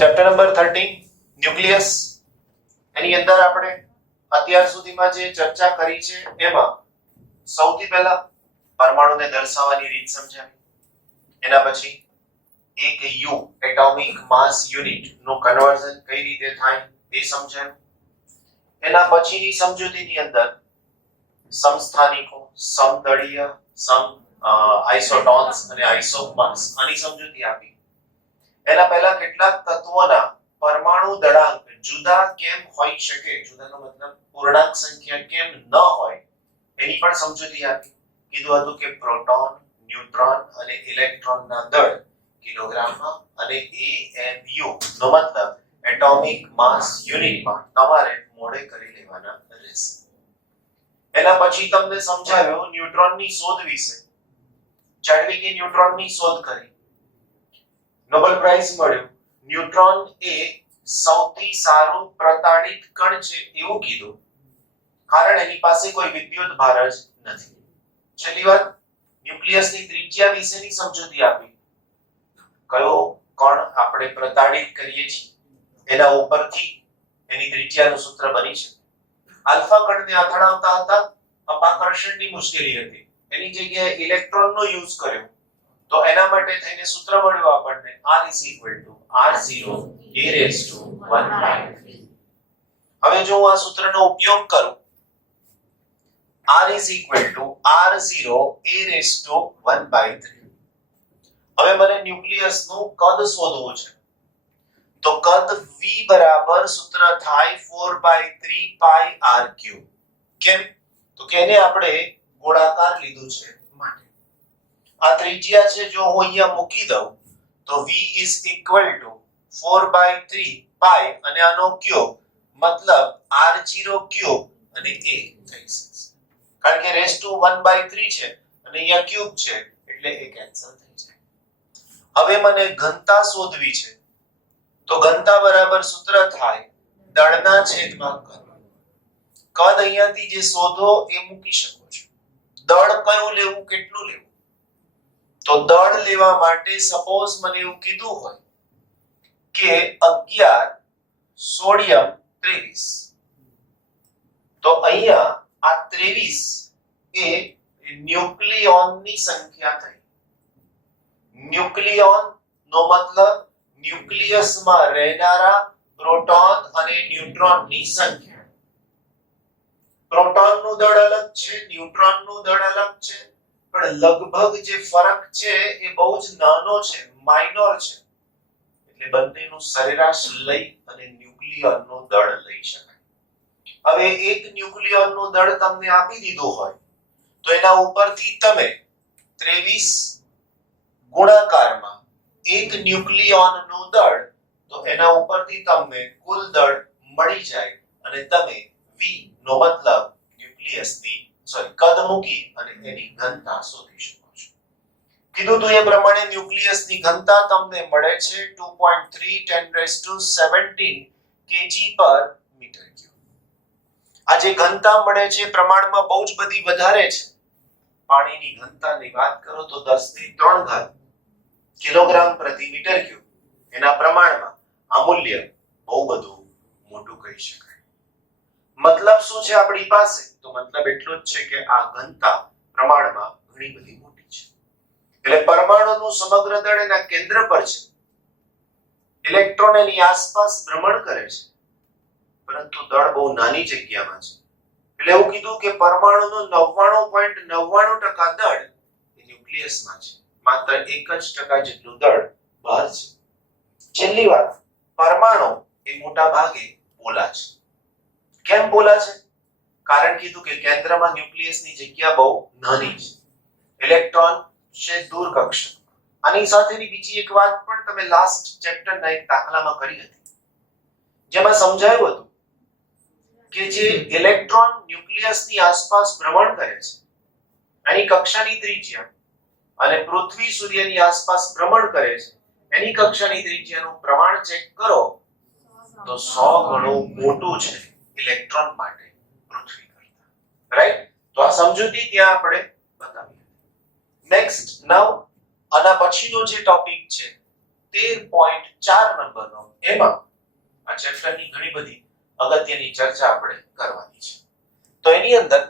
Chapter number 13 nucleus. એની અંદર આપણે અત્યાર સુધીમાં જે ચર્ચા કરી છે એમાં સૌથી પહેલા પરમાણુને દર્શાવવાની રીત સમજાવી. એના પછી એક યુ એટોમિક માસ યુનિટ નું કન્વર્ઝન કઈ રીતે થાય એ સમજાવ્યું. એના પછીની સમજૂતીની અંદર સમસ્થાનિકો, સમદળીય, આઇસોટોન્સ અને આઇસોમર્સ આની સમજૂતી આપી. એના પહેલા કેટલાક તત્વોના પરમાણુ દળાંક જુદા કેમ હોઈ શકે, જુદાનો મતલબ પૂર્ણાંક સંખ્યા કેમ ન હોય એની પણ સમજૂતી આપી. કીધું હતું કે પ્રોટોન, ન્યુટ્રોન અને ઇલેક્ટ્રોનના દળ કિલોગ્રામમાં અને AMU નો મતલબ એટોમિક માસ યુનિટમાં તમારે મોડે કરી લેવાના રહેશે. એના પછી તમને સમજાવ્યો ન્યુટ્રોનની શોધ વિશે. ચાર્વિકે ન્યુટ્રોનની શોધ કરી, નોબેલ પ્રાઇઝ મળ્યો. ન્યુટ્રોન એ સૌથી સારું પ્રતાડિત કણ છે એવું કીધું, કારણ એની પાસે કોઈ વિદ્યુત ભાર જ નથી. છેલ્લી વાત ન્યુક્લિયસની ત્રિજ્યા વિશેની સમજૂતી આપી. કયો કણ આપણે પ્રતાડિત કરીએ છીએ એના ઉપરથી એની ત્રિજ્યાનું સૂત્ર બની છે. આલ્ફા કણને અથડાવતા હતા, અપાકર્ષણની મુશ્કેલી હતી, એની જગ્યાએ ઇલેક્ટ્રોનનો યુઝ કર્યો તો એના માટે થઈને સૂત્ર મળ્યું આપણને R R0 a⁻1/3. હવે જો હું આ સૂત્રનો ઉપયોગ કરું R R0 a⁻1/3. હવે મને ન્યુક્લિયસનું કદ શોધવું છે તો કદ V બરાબર સૂત્ર થાય 4/3 pi r3. કેમ? તો કે એને આપણે ગોળાકાર લીધું છે માટે. આ ત્રિજ્યા છે, જો હું અહીંયા મૂકી દઉં તો V = 4/3 pi અને આનો ક્યુબ મતલબ r0 ક્યુબ અને a થઈ જશે. કારણ કે ⁻1/3 છે અને અહીંયા ક્યુબ છે એટલે એ કેન્સલ થઈ જાય. હવે મને ઘનતા શોધવી છે તો ઘનતા બરાબર સૂત્ર થાય દળના છેદમાં કદ. કદ અહીંયાથી જે શોધો એ મૂકી શકો છો. દળ કયું લેવું, કેટલું લેવું? તો દળ લેવા માટે સપોઝ મને એવું કીધું હોય કે 11 સોડિયમ 23, તો અહીંયા આ 23 એ ન્યુક્લિયોનની સંખ્યા થઈ. ન્યુક્લિયોન નો મતલબ ન્યુક્લિયસમાં રહેનારા પ્રોટોન અને ન્યુટ્રોનની સંખ્યા. પ્રોટોનનું દળ અલગ છે, ન્યુટ્રોનનું દળ અલગ છે, પણ લગભગ જે ફરક છે એ બહુ જ નાનો છે, માઇનોર છે. એટલે બંનેનું સરેરાશ લઈ અને ન્યુક્લિયોનનું દળ લઈ શકાય. હવે એક ન્યુક્લિયોનનું દળ તમને આપી દીધું હોય તો એના ઉપરથી તમે 23 ગુણાકારમાં એક ન્યુક્લિયોનનું દળ, તો એના ઉપરથી તમને કુલ દળ મળી જાય અને તમે V નો મતલબ ન્યુક્લિયસની કદ મૂકી અને એની ઘનતા શોધી શકો છો. કીધું તો એ પ્રમાણે ન્યુક્લિયસની ઘનતા તમને મળે છે 2.3 10⁻17 kg/m³. આ જે ઘનતા મળે છે પ્રમાણમાં બહુ જ બધી વધારે છે. પાણીની ઘનતાની વાત કરો તો 10⁻³ કિલોગ્રામ પ્રતિ મીટર ક્યુબ. એના પ્રમાણમાં આ મૂલ્ય બહુ બધું મોટું કહી શકાય. મતલબ શું છે આપણી પાસે? તો મતલબ એટલો જ છે કે આ ઘનતા પ્રમાણમાં ઘણી બધી મોટી છે. એટલે પરમાણુનું સમગ્ર દળ એના કેન્દ્ર પર છે. ઇલેક્ટ્રોન એની આસપાસ ભ્રમણ કરે છે, પરંતુ દળ બહુ નાની જગ્યામાં છે. એટલે એવું કીધું કે પરમાણુનું 99.99% દળ એ ન્યુક્લિયસમાં છે, માત્ર 1% જેટલું દળ બહાર છે. છેલ્લી વાત, પરમાણુ એ મોટા ભાગે પોલા છે. કેમ પોલા છે? કારણ કીધું કે કેન્દ્રમાં ન્યુક્લિયસની જગ્યા બહુ નાની છે. ઇલેક્ટ્રોન છે દૂર કક્ષામાં. આની સાથેની બીજી એક વાત પણ તમે લાસ્ટ ચેપ્ટરના એક દાખલામાં કરી હતી, જેમાં સમજાયું હતું કે જે ઇલેક્ટ્રોન ન્યુક્લિયસની આસપાસ ભ્રમણ કરે છે એની કક્ષાની ત્રિજ્યા અને પૃથ્વી સૂર્યની આસપાસ ભ્રમણ કરે છે એની કક્ષાની ત્રિજ્યાનું પ્રમાણ ચેક કરો તો 100 ગણું મોટું છે ઇલેક્ટ્રોન માટે પૃથ્વી કરતા. રાઈટ? તો આ સમજૂતી ત્યાં આપણે બતાવી. નેક્સ્ટ નાઉ આના પછીનો જે ટોપિક છે 13.4 નંબરનો એમાં આ ચેપ્ટરની ઘણી બધી અગત્યની ચર્ચા આપણે કરવાની છે. તો એની અંદર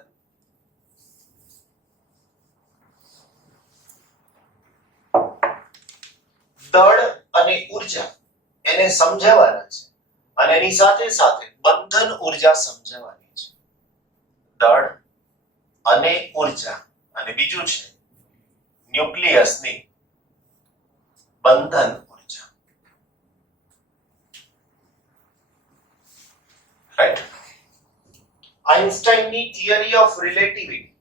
દળ અને ઊર્જા એને સમજાવવાના છે અને એની સાથે સાથે બંધન ઊર્જા સમજાવવાની છે. દળ અને ઊર્જા અને બીજું છે ન્યુક્લિયસની બંધન ઊર્જા. રાઈટ. આઇન્સ્ટાઈનની theory of relativity,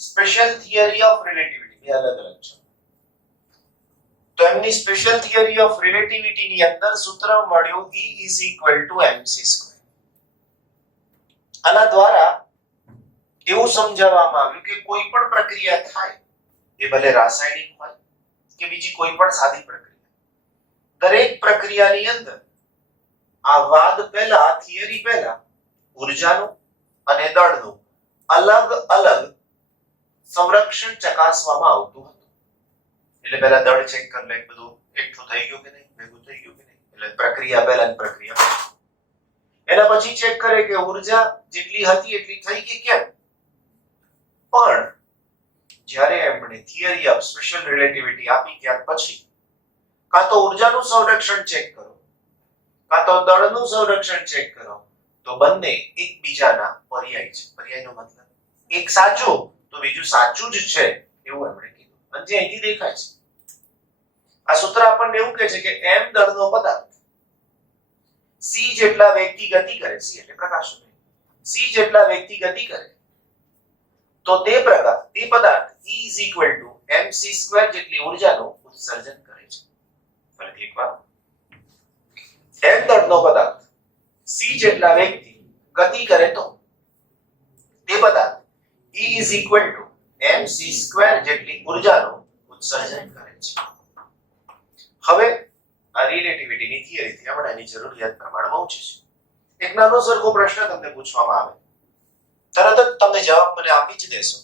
special theory of relativity બે અલગ અલગ છે. તો એમની સ્પેશિયલ થિયરી ઓફ રિલેટિવિટી ની અંદર સૂત્ર મળ્યું E mc². આના દ્વારા એવું સમજાવવામાં આવ્યું કે કોઈ પણ પ્રક્રિયા થાય એ ભલે રાસાયણિક હોય કે બીજી કોઈ પણ સાદી પ્રક્રિયા, દરેક પ્રક્રિયાની અંદર આ વાદ પહેલા, થિયરી પહેલા ઊર્જાનું અને દળનું અલગ અલગ સંરક્ષણ ચકાસવામાં આવતું હતું. એટલે પહેલા દળ ચેક કરી લે બધું એકઠું થઈ ગયું કે નહીં, ભેગું થઈ ગયું કે નહીં, એટલે પ્રક્રિયા પહેલા અને પ્રક્રિયા પછી. એના પછી ચેક કરે કે ઊર્જા જેટલી હતી એટલી થઈ ગઈ કેમ. પણ જ્યારે એમણે થિયરી ઓફ સ્પેશિયલ રિલેટિવિટી આપી ત્યાર પછી કાં તો ઊર્જાનું સંરક્ષણ ચેક કરો કાં તો દળનું સંરક્ષણ ચેક કરો, તો બંને એકબીજાના પર્યાય છે. પર્યાયનો મતલબ એક સાચું તો બીજું સાચું જ છે એવું એમણે કીધું. અને જે અહીંથી દેખાય છે આ સૂત્ર આપણને એવું કહે છે કે m દળનો પદાર્થ c જેટલા વેગથી ગતિ કરે, c એટલે પ્રકાશ, c જેટલા વેગથી ગતિ કરે તો તે પદાર્થ E mc² જેટલી ઊર્જાનું ઉત્સર્જન કરે છે. ફરીથી એકવાર, m દળનો પદાર્થ c જેટલા વેગથી ગતિ કરે તો તે પદાર્થ E mc² જેટલી ઊર્જાનું ઉત્સર્જન કરે છે. હવે આ રિલેટિવિટીની થિયરીથી આપણે એની જરૂરિયાત પ્રમાણે પહોંચી છે. એક નાનો સરખો પ્રશ્ન તમને પૂછવામાં આવે, તરત જ તમે જવાબ મને આપી જ દેશો.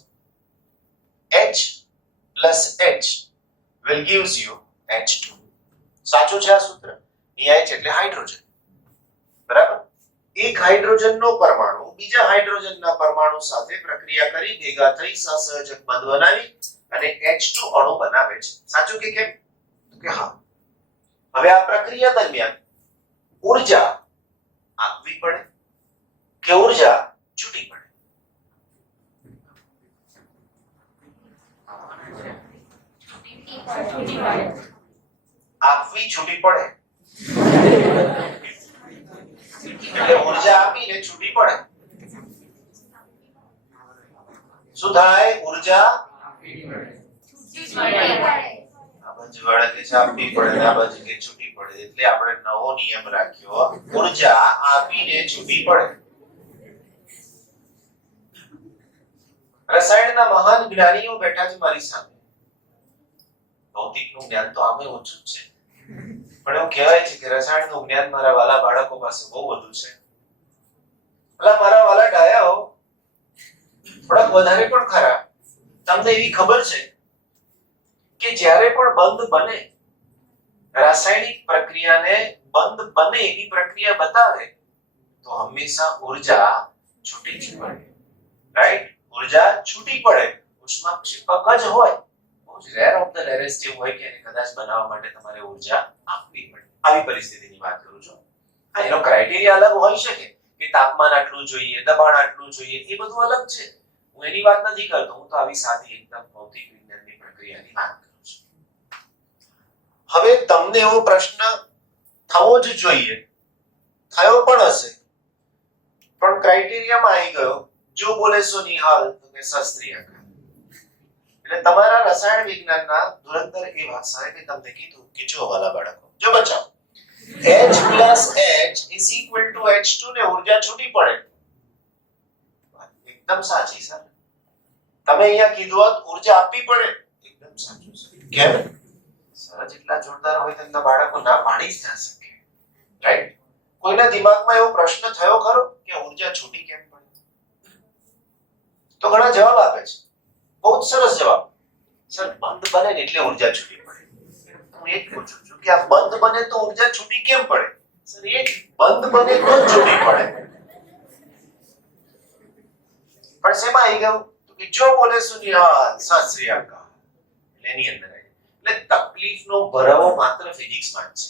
H plus H will gives you H2. સાચું છે આ સૂત્ર. અહીં H એટલે હાઇડ્રોજન, બરાબર. એક હાઇડ્રોજનનો પરમાણુ બીજા હાઇડ્રોજનના પરમાણુ સાથે પ્રક્રિયા કરી ભેગા થઈ સહસંયોજક બંધ બનાવી અને H2 અણુ બનાવે છે. સાચું કે કેમ? તો કે હા. હવે આ પ્રક્રિયા દરમિયાન ઊર્જા આપવી પડે કે ઊર્જા છૂટી પડે? આપવી છૂટી પડે. એટલે ઊર્જા આપીને છૂટી પડે. શું થાય? ઊર્જા આ બાજુ વાળા કે આપવી પડે, આ બાજુ કે છૂટી પડે. એટલે આપણે નવો નિયમ રાખ્યો, ઊર્જા આપીને છૂટી પડે. રસાયણના મહાન જ્ઞાનીઓ બેઠા છે મારી સામે. ભૌતિકનું જ્ઞાન તો આમે ઓછું જ છે, પણ એવું કહેવાય છે કે રસાયણનું જ્ઞાન મારા વાલા બાળકો પાસે બહુ વધુ છે. એટલે મારા વાલા ડાયાઓ થોડાક વધારે પણ ખરા. તમને એવી ખબર છે કે જ્યારે પણ બંધ બને, રાસાયણિક પ્રક્રિયાને બંધ બને એવી પ્રક્રિયા બતાવે તો હંમેશા ઊર્જા છૂટી જ પડે. રાઈટ? ઊર્જા છૂટી પડે. ઉષ્માક્ષેપક જ હોય, બહુ જ રેર ઓફ ધ રેરેસ્ટ એવું હોય કે એને કદાચ બનાવવા માટે તમારે ઊર્જા આપવી પડે. આવી પરિસ્થિતિની વાત કરું છું. હા, એનો ક્રાઇટેરિયા અલગ હોઈ શકે કે તાપમાન આટલું જોઈએ, દબાણ આટલું જોઈએ, એ બધું અલગ છે. હું એની વાત નથી કરતો. હું તો આવી સાદી એકદમ ભૌતિક વિજ્ઞાનની પ્રક્રિયાની વાત કરું છું. હવે તમને એવો પ્રશ્ન થવો જ જોઈએ, થયો પણ હશે, પણ ક્રાઇટેરિયામાં આવી ગયો. જો બોલે સો નિહાલ તો કે શાસ્ત્રીય. એટલે તમારા રસાયણ વિજ્ઞાનના ધુરંધર એ ભાષાએ કે તમને કીધું કે જો વાલા બાળકો, જો બચાવ, H plus H is equal to H2 ને ઊર્જા છૂટી પડે. એકદમ સાચી સર. તમે અહીંયા કીધું હોત ઊર્જા આપવી પડે, એકદમ સાચું છે. કેમ? સર જેટલા જોરદાર હોય તેમના બાળકો ના પાડી જ ના શકે. રાઈટ? કોઈના દિમાગમાં એવો પ્રશ્ન થયો ખરો કે ઊર્જા છૂટી કેમ પડે? તો ઘણા જવાબ આપે છે, બહુ સરસ જવાબ. સર બંધ બને ને એટલે ઊર્જા છૂટી પડે. હું એ જ પૂછું છું કે આ બંધ બને તો ઊર્જા છૂટી કેમ પડે? સર એ બંધ બને તો જ છૂટી પડે. પણ શેમાં આવી ગયું કે જો બોલે સુનિહાલ સત શ્રી અકાલ એની અંદર એટલે તકલીફનો ભરાવો માત્ર ફિઝિક્સમાં જ છે.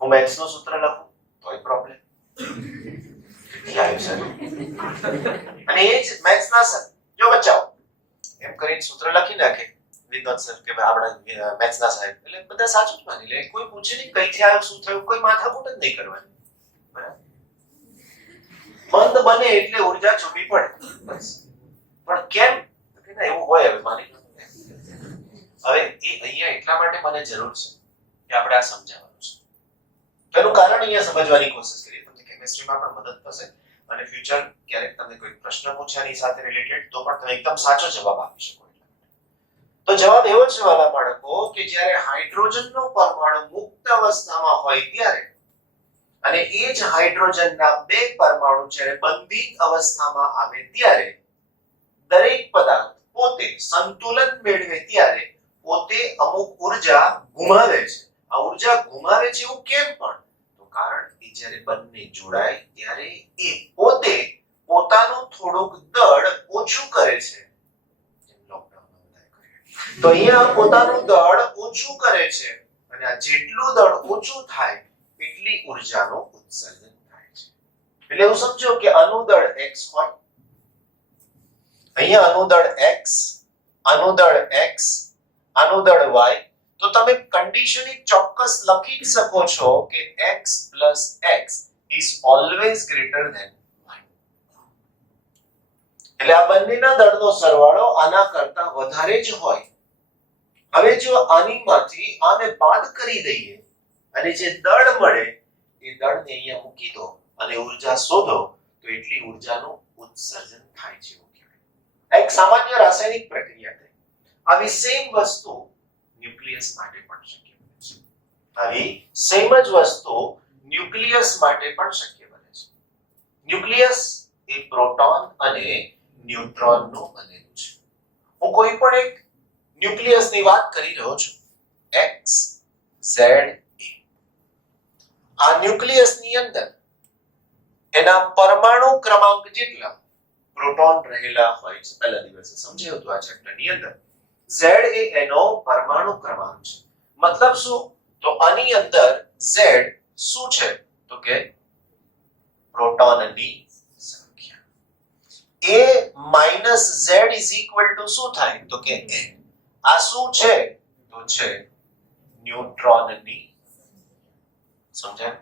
હું મેથ્સનું સૂત્ર લખું તોય પ્રોબ્લેમ અને એ જ મેથ્સના સર જો બચાવો એમ કરીને સૂત્ર લખી નાખે વિદ્વાન સર કે આપણા મેથ્સના સાહેબ એટલે બધા સાચું જ માની લે. કોઈ પૂછે નહીં કઈથી આવ્યું શું થયું, કોઈ માથાકૂટ જ નહીં કરવાની. બરાબર. બંધ બને એટલે ઊર્જા છૂટી પડે બસ. પણ કેમ કે ના એવું હોય હવે માની લો. હવે એ અહીંયા એટલા માટે મને જરૂર છે કે આપણે આ સમજાવવાનું છે. તેનું કારણ અહીંયા સમજવાની કોશિશ કરીએ. તમને કેમિસ્ટ્રીમાં પણ મદદ થશે અને ફ્યુચર ક્યારેક તમને કોઈ પ્રશ્ન પૂછ્યાની સાથે રિલેટેડ તો પણ તમે એકદમ સાચો જવાબ આપી શકો. તો જવાબ એવો છે વાલા બાળકો કે જ્યારે હાઇડ્રોજનનો પરમાણુ મુક્ત અવસ્થામાં હોય ત્યારે અને એ જ હાઇડ્રોજનના બે પરમાણુ જ્યારે બંધિત અવસ્થામાં આવે ત્યારે દરેક પદાર્થ પોતે સંતુલન મેળવે ત્યારે પોતે અમુક ઊર્જા ગુમાવે છે. આ ઊર્જા ગુમાવે છે એવું કેમ પણ? તો કારણ કે જ્યારે બંને જોડાય ત્યારે એ પોતે પોતાનું થોડુંક દળ ઓછું કરે છે. તો અહીંયા પોતાનું દળ ઓછું કરે છે અને આ જેટલું દળ ઓછું થાય એટલી ઊર્જાનું ઉત્સર્જન થાય છે. એટલે એવું સમજો કે અનુદળ x હોય, અહીંયા અનુદળ x, અનુદળ x, અનુદળ y, તો તમે કન્ડિશન એક ચોક્કસ લખી જ શકો છો કે x + x is always greater than y. એટલે આ બંનેના દળનો સરવાળો આના કરતા વધારે જ હોય. હવે જો આનીમાંથી આને બાદ કરી દઈએ અને જે દળ મળે એ દળને અહીંયા મૂકી દો અને ઊર્જા શોધો તો એટલી ઊર્જાનું ઉત્સર્જન થાય છે. આ એક સામાન્ય રાસાયણિક પ્રક્રિયા થઈ. આવી સેમ વસ્તુ ન્યુક્લિયસ માટે પણ શક્ય બને છે. આવી સેમ જ વસ્તુ ન્યુક્લિયસ માટે પણ શક્ય બને છે. ન્યુક્લિયસ એ પ્રોટોન અને ન્યુટ્રોનનું બનેલું છે. હું કોઈ પણ એક ન્યુક્લિયસની વાત કરી રહ્યો છું. x z a. આ ન્યુક્લિયસની અંદર એના પરમાણુ ક્રમાંક જેટલા પ્રોટોન રહેલા હોય છે. પહેલા દિવસે સમજાયું હતું આ ચેપ્ટરની અંદર. z એ એનો પરમાણુ ક્રમાંક છે. મતલબ શું? તો આની અંદર z શું છે? તો કે પ્રોટોનની સંખ્યા. a - z = શું થાય? તો કે n. આ શું છે? તો છે ન્યુટ્રોનની. સમજાય?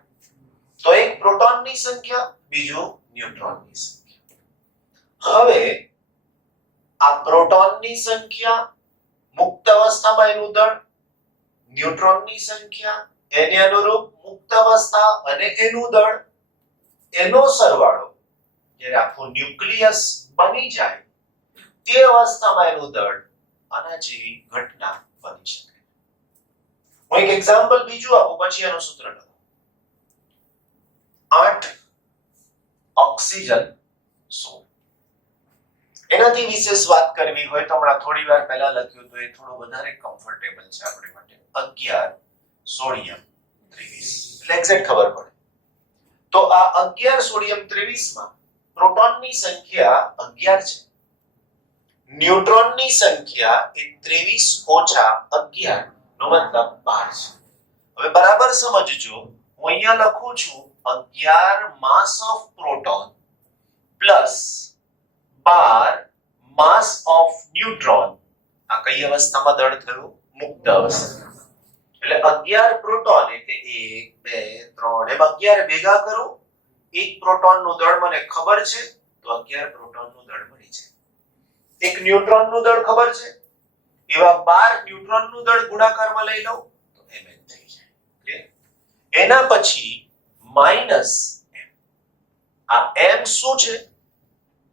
તો એક પ્રોટોનની સંખ્યા, બીજું ન્યુટ્રોનની સંખ્યા. હવે આ પ્રોટોનની સંખ્યા મુક્ત અવસ્થામાં એનું દળ, ન્યુટ્રોનની સંખ્યા એને અનુરૂપ મુક્ત અવસ્થા અને એનું દળ, એનો સરવાળો જ્યારે આખું ન્યુક્લિયસ બની જાય તે અવસ્થામાં એનું દળ આના જેવી ઘટના બની શકે. હું એક એક્ઝામ્પલ બીજું આપું પછી એનું સૂત્ર લખો. 8 ઓક્સિજન 16. એનાથી વિશેષ વાત કરવી હોય તો હમણાં થોડી વાર પહેલા લખ્યું તો એ થોડું વધારે કમ્ફર્ટેબલ છે આપણી માટે. 11 સોડિયમ 23 એટલે એક્ઝેક્ટ ખબર પડે. તો આ 11 સોડિયમ 23 માં પ્રોટોનની સંખ્યા 11 છે. ન્યુટ્રોનની સંખ્યા એ 23 - 11 નો મતલબ 12 છે. હવે બરાબર સમજજો. હું અહીંયા લખું છું 11 માસ of proton plus 12 mass of neutron. આ કઈ અવસ્થામાં દળ થયું? મુક્ત અવસ્થામાં. એટલે 11 પ્રોટોન એટલે 1 2 3 એમ 11 ભેગા કરો. એક પ્રોટોનનું દળ મને ખબર છે તો 11 પ્રોટોનનું દળ મળી જાય. એક ન્યુટ્રોનનું દળ ખબર છે, એવા 12 ન્યુટ્રોનનું દળ ગુણાકારમાં લઈ લો તો mn થઈ જાય. ક્લિયર? એના પછી માઈનસ m. આ m શું છે?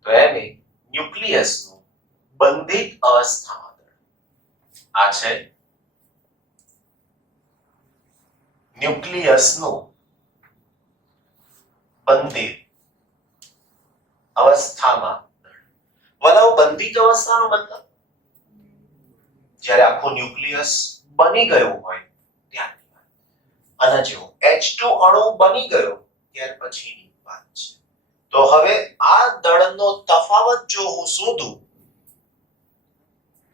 તો m એ ન્યુક્લિયસનું બંધિત અવસ્થામાં દળ. આ છે ન્યુક્લિયસનું બંધિત અવસ્થામાં દળ. વલાઓ બંધિત અવસ્થાનો મતલબ જ્યારે આખું ન્યુક્લિયસ બની ગયો હોય ત્યારની વાત. અને જો H2 અણુ બની ગયો ત્યાર પછીની વાત છે. તો હવે આ દળનો તફાવત જો હું શોધું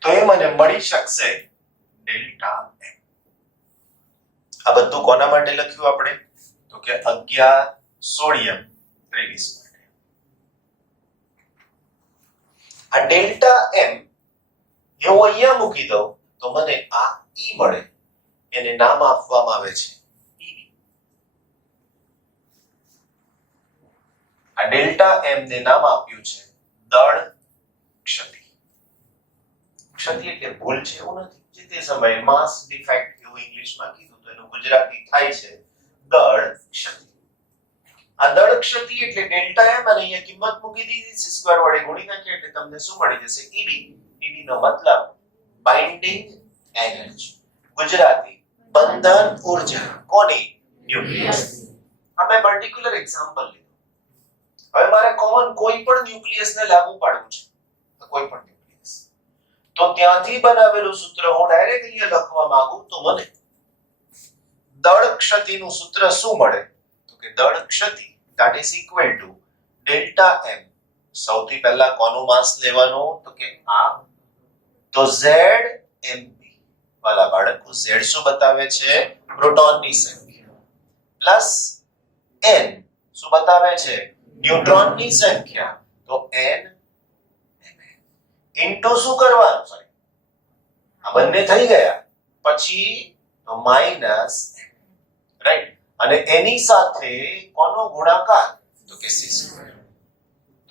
તો એ મને મળી શકશે ડેલ્ટા M. આ બધું કોના માટે લખ્યું આપણે? તો કે 11 સોડિયમ 23 માટે. આ ડેલ્ટા M હું અહીંયા મૂકી દઉં તો મને આ E મળે. એને નામ આપવામાં આવે છે EB. આ ડેલ્ટા M ને નામ આપ્યું છે દળ ક્ષતિ. ક્ષતિ એટલે ભૂલ છે એવું નથી. જે તે સમયે માસ ડિફેક્ટ એવું ઇંગ્લિશમાં કીધું તો એનું ગુજરાતી થાય છે દળ ક્ષતિ. આ દળ ક્ષતિ એટલે ડેલ્ટા M અને અહીંયા કિંમત મૂકી દીધી છે સ્ક્વેર વડે ગુણી નાખીએ એટલે તમને શું મળી જશે EB. EB નો મતલબ બાઇન્ડિંગ એનર્જી. ગુજરાતી બંધન ઊર્જા. કોની? ન્યુક્લિયસ. હવે પર્ટિક્યુલર એક્ઝામ્પલ લીધું. હવે મારે કોમન કોઈ પણ ન્યુક્લિયસને લાગુ પાડવું છે. કોઈ પણ ન્યુક્લિયસ. તો ત્યાંથી બનાવેલું સૂત્ર હું ડાયરેક્ટ અહીંયા લખવા માંગુ તો મને દળ ક્ષતિનું સૂત્ર શું મળે? તો કે દળ ક્ષતિ that is equal to delta M. સૌથી પહેલા કોનું માસ લેવાનું? તો કે આ. તો ZMB. વાલા બાળકો Z શું બતાવે છે? પ્રોટોનની સંખ્યા. પ્લસ N શું બતાવે છે? ન્યુટ્રોનની સંખ્યા. તો N ઇન્ટુ શું કરવાનું? સોરી, આ બંને થઈ ગયા પછી તો માઈનસ, રાઈટ? અને એની સાથે કોનો ગુણાકાર? તો કે c².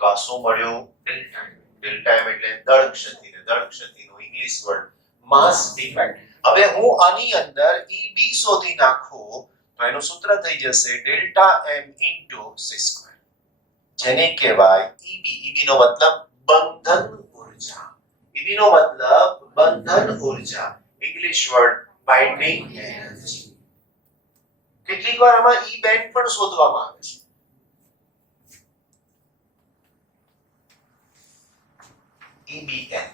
તો આ શું મળ્યું? Delta M. ડેલ્ટા M એટલે દળ ક્ષતિ. દળ ક્ષતિનું ઇંગ્લિશ વર્ડ માસ ડિફેક્ટ. હવે હું આની અંદર EB શોધી નાખું તો એનું સૂત્ર થઈ જશે ડેલ્ટા M ઇન્ટુ c², જેને કહેવાય EB. EB નો મતલબ બંધન ઊર્જા. EB નો મતલબ બંધન ઊર્જા. English word binding energy. કેટલીક વાર આમાં E બેન્ડ પણ શોધવામાં આવે છે. EBN.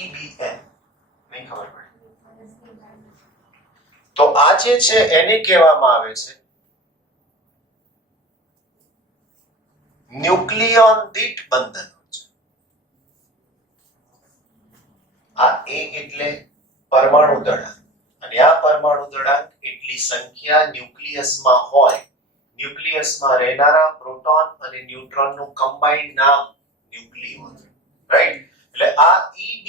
EBN નહીં ખબર પડે. તો આ જે છે એને કહેવામાં આવે છે ન્યુક્લિયોન દીઠ બંધન ઊર્જા. આ A એટલે પરમાણુ દળાંક અને આ પરમાણુ દળાંક એટલી સંખ્યા ન્યુક્લિયસમાં હોય. ન્યુક્લિયસમાં રહેનારા પ્રોટોન અને ન્યુટ્રોનનું કમ્બાઇન્ડ નામ ન્યુક્લિયોન, રાઈટ? એટલે આ EB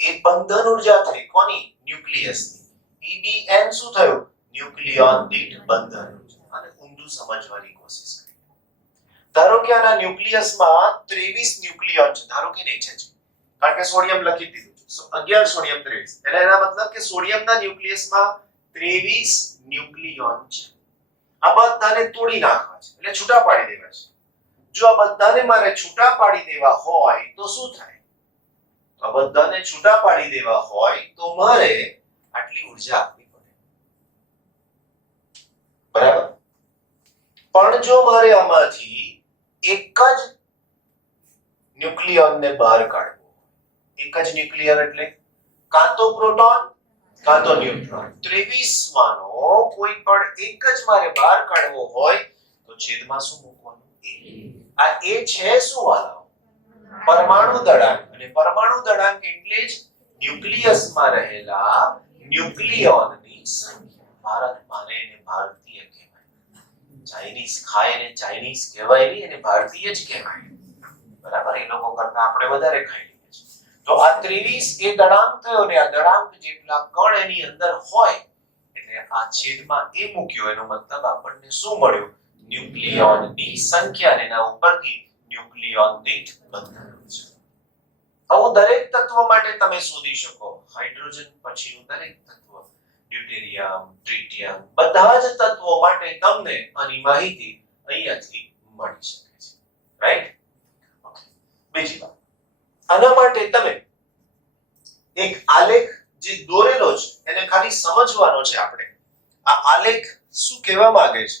એ બંધન ઊર્જા થઈ કોની? ન્યુક્લિયસની. EBN શું થયું? ન્યુક્લિયોન દીઠ બંધન ઊર્જા. અને ઊંધું સમજવાની કોશિશ કરી. ધારો કે આના ન્યુક્લિયસમાં 23 ન્યુક્લિયોન છે. ધારો કે નીચે છે કારણ કે સોડિયમ લખી દીધું છે. 11 સોડિયમ 23. એટલે એના મતલબ કે સોડિયમના ન્યુક્લિયસમાં 23 ન્યુક્લિયોન છે. આ બધાને તોડી નાખવા છે એટલે છૂટા પાડી દેવા છે. જો આ બધાને મારે છૂટા પાડી દેવા હોય તો શું થાય? આ બધાને છૂટા પાડી દેવા હોય તો મારે આટલી ઊર્જા આપવી પડે, બરાબર? પણ જો મારે આમાંથી એક જ ન્યુક્લિયોનને બહાર કાઢવો, એક જ ન્યુક્લિયર એટલે કાં તો પ્રોટોન કાં તો ન્યુટ્રોન, 23 માનો કોઈ પણ એક જ મારે બહાર કાઢવો હોય તો છેદમાં શું મૂકવાનું? આ A છે શું વાળા? પરમાણુ દળાંક. અને પરમાણુ દળાંક એટલે જ ન્યુક્લિયસમાં રહેલા ન્યુક્લિયોનની સંખ્યા. ભારતમાં એને ભારતીય કહેવાય. ચાઇનીઝ ખાય એને ચાઇનીઝ કહેવાય નહીં, એને ભારતીય જ કહેવાય, બરાબર? એ લોકો કરતા આપણે વધારે ખાઈ લઈએ છીએ. તો આ 23 એ દળાંક થયો ને આ દળાંક જેટલા કણ એની અંદર હોય એટલે આ છેદમાં એ મૂક્યો એનો મતલબ આપણને શું મળ્યું? ન્યુક્લિયોનની સંખ્યા. અને એના ઉપરથી ન્યુક્લિયોન દીઠ બંધન ઊર્જા. આવું દરેક તત્વ માટે તમે શોધી શકો. હાઇડ્રોજન પછીનું દરેક તત્વ, ડ્યુટેરિયમ, ટ્રિટિયમ, બધા જ તત્વો માટે તમને આની માહિતી અહીંયાથી મળી શકે છે, રાઈટ? ઓકે. બીજી વાત, આના માટે તમે એક આલેખ જે દોરેલો છે એને ખાલી સમજવાનો છે આપણે. આ આલેખ શું કહેવા માંગે છે?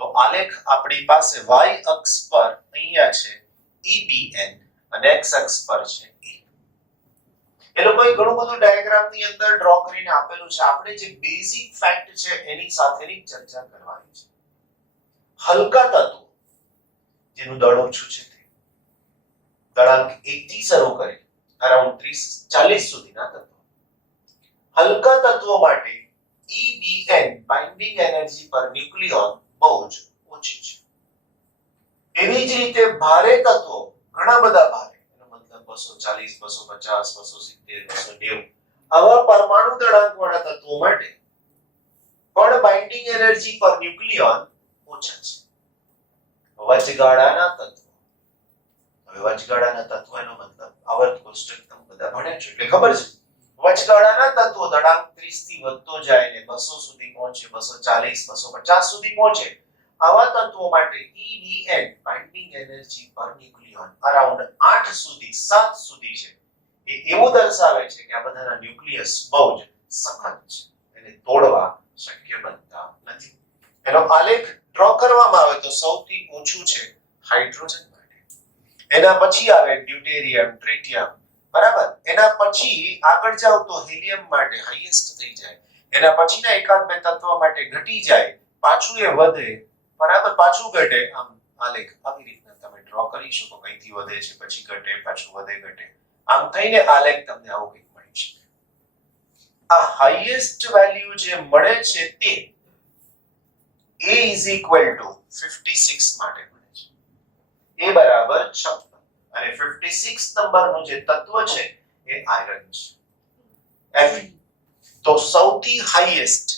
તો આલેખ આપણી પાસે y અક્ષ પર અહીંયા છે EBN અને x અક્ષ પર છે E. એ લોકોએ ઘણું બધું ડાયાગ્રામ ની અંદર ડ્રો કરીને આપેલું છે. આપણે જે બેઝિક ફેક્ટ છે એની સાથેની ચર્ચા કરવાની છે. હલકા તત્વો જેનું દળ ઓછું છે તે દળાંક 1 થી શરૂ કરી અરાઉન્ડ 30-40 સુધીના તત્વો. હલકા તત્વો માટે EBN બાઇન્ડિંગ એનર્જી પર ન્યુક્લિયોન બહુ જ ઓછી છે. એવી જ રીતે ભારે તત્વો ઘણા બધા ભારે, એનો મતલબ 240, 250, 270, 290 આવા પરમાણુ દળાંક વાળા તત્વો માટે પણ બાઇન્ડિંગ એનર્જી પર ન્યુક્લિયોન ઓછા છે. વચગાળાના તત્વો, હવે વચગાળાના તત્વો એનો મતલબ આવર્ત કોષ્ટક તમે બધા ભણ્યા છો એટલે ખબર છે. વચગાળાના તત્વો દળાંક 30 થી વધતો જાય ને 200 સુધી પહોંચે, 240, 250 સુધી પહોંચે. આવા તત્વો માટે EBN બાઇન્ડિંગ એનર્જી પર ન્યુક્લિયોન અરાઉન્ડ 8 સુધી 7 સુધી છે. એ એવું દર્શાવે છે કે આ બધાના ન્યુક્લિયસ બહુ જ સખત છે, એને તોડવા શક્ય બનતા નથી. એનો આલેખ ડ્રો કરવામાં આવે તો સૌથી ઓછું છે હાઇડ્રોજન માટે, એના પછી આવે ડ્યુટેરિયમ, ટ્રિટિયમ, બરાબર. એના પછી આગળ જાવ તો હિલિયમ માટે હાઈએસ્ટ થઈ જાય. એના પછીના એકાદ બે તત્વ માટે ઘટી જાય, પાછું એ વધે, બરાબર, પાછું ઘટે. આમ આલેખ આવી રીતના તમે ડ્રો કરી શકો. કઈથી વધે છે, પછી ઘટે, પાછું વધે, ઘટે. આમ થઈને આલેખ તમને આવો કંઈક મળી શકે. આ હાઈએસ્ટ વેલ્યુ જે મળે છે તે A is equal to 56 માટે મળે છે. A બરાબર 56 અને 56 નંબરનું જે તત્વ છે એ આયરન છે, Fe. તો સૌથી હાઈએસ્ટ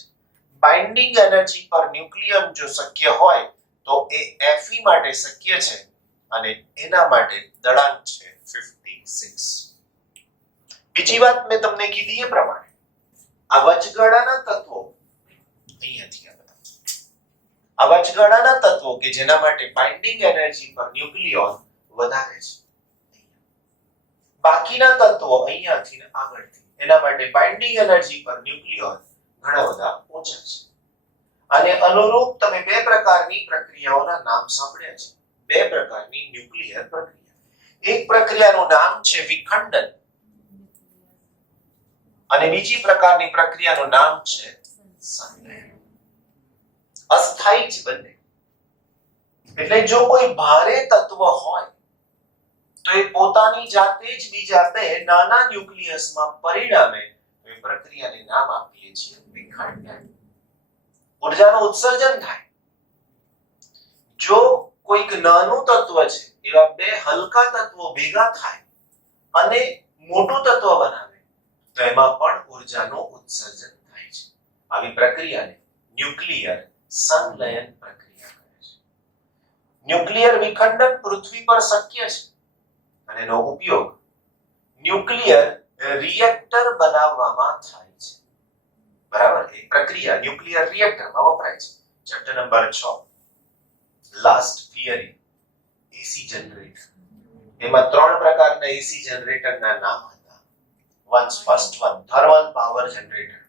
બાઇન્ડિંગ એનર્જી પર ન્યુક્લિયમ જો શક્ય હોય તો એ Fe માટે શક્ય છે અને એના માટે દળાંક છે 56. બીજી વાત મેં તમને કીધી એ પ્રમાણે આ વચગાળાના તત્વો અહીંયાથી આ વચગાળાના તત્વો કે જેના માટે બાઇન્ડિંગ એનર્જી પર ન્યુક્લિયોન વધારે છે, બાકીના તત્વો અહીંયાથી આગળથી એના માટે બાઇન્ડિંગ એનર્જી પર ન્યુક્લિયોન ઘણા બધા ઓછા છે. અને અનુરૂપ તમે બે પ્રકારની પ્રક્રિયાઓના નામ સાંભળ્યા છે. બે પ્રકારની ન્યુક્લિયર પ્રક્રિયા. એક પ્રક્રિયાનું નામ છે વિખંડન અને બીજી પ્રકારની પ્રક્રિયાનું નામ છે સંલયન. અસ્થાયી જ બંને. એટલે જો કોઈ ભારે તત્વ હોય તો એ પોતાની જાતે જ બીજા બે નાના ન્યુક્લિયસમાં પરિણમે તો એ પ્રક્રિયાને નામ આપીએ છીએ વિખંડન. ઊર્જાનું ઉત્સર્જન થાય. જો કોઈક નાનું તત્વ છે એવા બે હલકા તત્વો ભેગા થાય અને મોટું તત્વ બનાવે તો એમાં પણ ઊર્જાનું ઉત્સર્જન થાય છે. આવી પ્રક્રિયાને ન્યુક્લિયર સંલયન પ્રક્રિયા કહે છે. ન્યુક્લિયર વિખંડન પૃથ્વી પર શક્ય છે અને એનો ઉપયોગ ન્યુક્લિયર રિએક્ટર બનાવવામાં થાય છે, બરાબર. એ પ્રક્રિયા ન્યુક્લિયર રિએક્ટરમાં વપરાય છે. ચેપ્ટર નંબર 6 લાસ્ટ થિયરી એસી જનરેટર. એમાં ત્રણ પ્રકારના એસી જનરેટરના નામ હતા. First one thermal power generator,